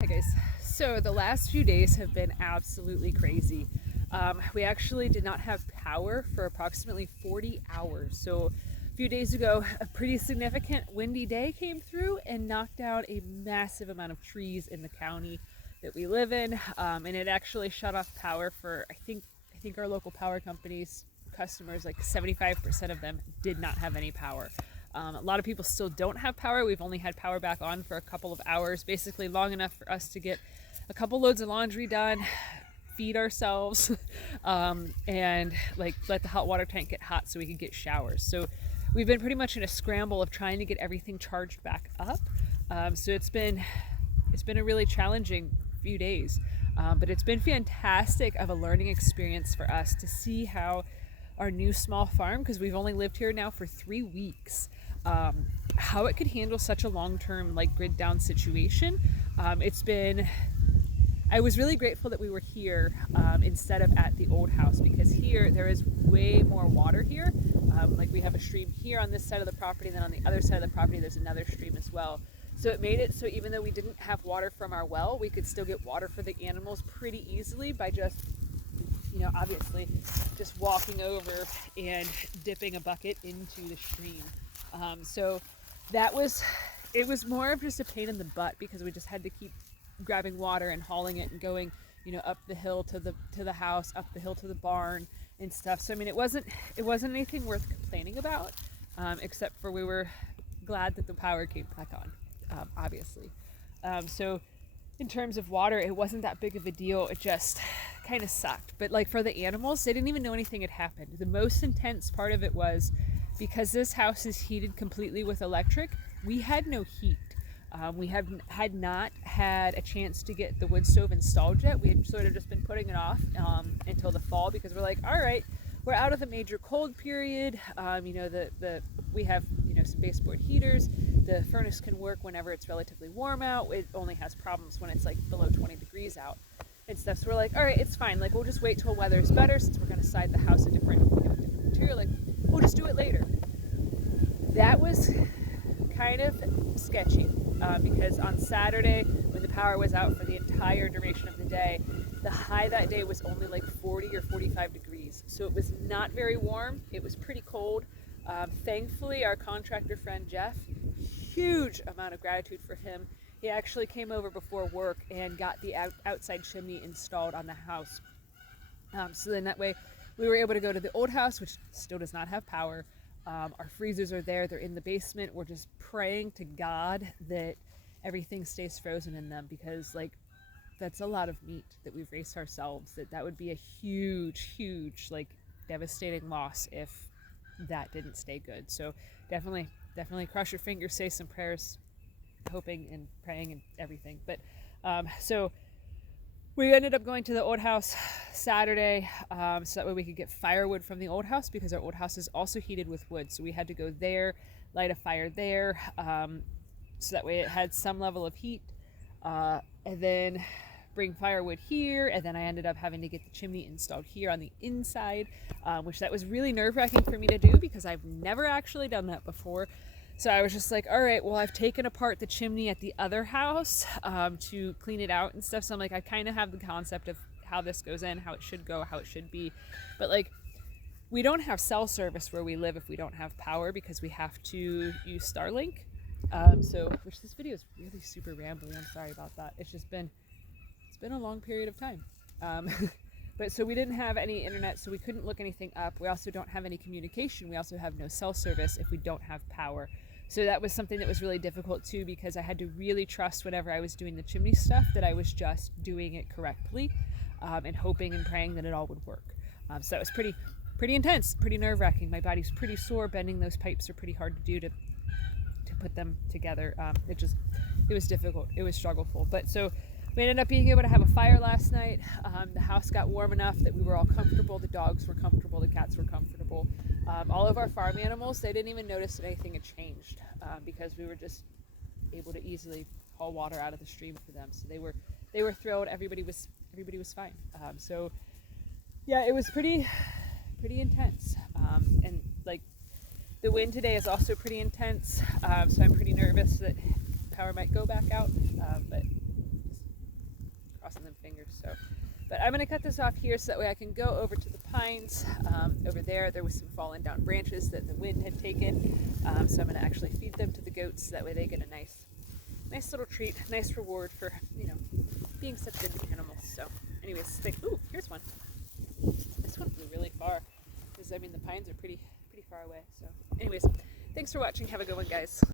Hi guys. So the last few days have been absolutely crazy. We actually did not have power for approximately 40 hours. So a few days ago, a pretty significant windy day came through and knocked down a massive amount of trees in the county that we live in, and it actually shut off power for I think our local power company's customers, like 75% of them, did not have any power. A lot of people still don't have power. We've only had power back on for a couple of hours, basically long enough for us to get a couple loads of laundry done, feed ourselves, and like let the hot water tank get hot so we can get showers. So we've been pretty much in a scramble of trying to get everything charged back up. So it's been a really challenging few days, but it's been fantastic of a learning experience for us to see how our new small farm, because we've only lived here now for 3 weeks, how it could handle such a long-term like grid down situation. I was really grateful that we were here instead of at the old house, because here there is way more water here. Like we have a stream here on this side of the property, and then on the other side of the property there's another stream as well. So it made it so even though we didn't have water from our well, we could still get water for the animals pretty easily by just, obviously just walking over and dipping a bucket into the stream. So it was more of just a pain in the butt because we just had to keep grabbing water and hauling it and going, up the hill to the house, up the hill to the barn and stuff. So I mean, it wasn't anything worth complaining about, except for we were glad that the power came back on, obviously. So in terms of water, it wasn't that big of a deal. It just kind of sucked. But like for the animals, they didn't even know anything had happened. The most intense part of it was because this house is heated completely with electric, we had no heat. We had not had a chance to get the wood stove installed yet. We had sort of just been putting it off until the fall because we're like, all right, we're out of the major cold period. We have some baseboard heaters. The furnace can work whenever it's relatively warm out. It only has problems when it's like below 20 degrees out and stuff. So we're like, all right, it's fine. Like we'll just wait till weather's better since we're gonna side the house a different material. Like we'll just do it later. That was kind of sketchy because on Saturday when the power was out for the entire duration of the day, the high that day was only like 40 or 45 degrees. So it was not very warm. It was pretty cold. Thankfully, our contractor friend Jeff, huge amount of gratitude for him. He actually came over before work and got the outside chimney installed on the house. So then that way we were able to go to the old house, which still does not have power. Our freezers are there. They're in the basement. We're just praying to God that everything stays frozen in them because like that's a lot of meat that we've raised ourselves. That would be a huge like devastating loss if that didn't stay good. So definitely cross your fingers, say some prayers, hoping and praying and everything. But so we ended up going to the old house Saturday, so that way we could get firewood from the old house because our old house is also heated with wood. So we had to go there, light a fire there, so that way it had some level of heat, and then bring firewood here. And then I ended up having to get the chimney installed here on the inside, which that was really nerve-wracking for me to do because I've never actually done that before. So I was just like, all right, well, I've taken apart the chimney at the other house to clean it out and stuff. So I'm like, I kind of have the concept of how this goes in, how it should go, how it should be. But like, we don't have cell service where we live if we don't have power because we have to use Starlink. Which this video is really super rambly. I'm sorry about that. It's been a long period of time. But so we didn't have any internet, so we couldn't look anything up. We also don't have any communication. We also have no cell service if we don't have power. So that was something that was really difficult too because I had to really trust whenever I was doing the chimney stuff that I was just doing it correctly and hoping and praying that it all would work. So that was pretty intense, pretty nerve-wracking. My body's pretty sore. Bending those pipes are pretty hard to do to put them together. It was difficult. It was struggleful. But so we ended up being able to have a fire last night. The house got warm enough that we were all comfortable. The dogs were comfortable. The cats were comfortable. All of our farm animals, they didn't even notice that anything had changed because we were just able to easily haul water out of the stream for them. So they were thrilled. Everybody was fine. So yeah, it was pretty intense. And like the wind today is also pretty intense. So I'm pretty nervous that power might go back out. But But I'm going to cut this off here so that way I can go over to the pines. Over there was some fallen down branches that the wind had taken. So I'm going to actually feed them to the goats so that way they get a nice little treat, nice reward for, being such good animals. So anyways, ooh, here's one. This one flew really far because, the pines are pretty far away. So anyways, thanks for watching. Have a good one, guys.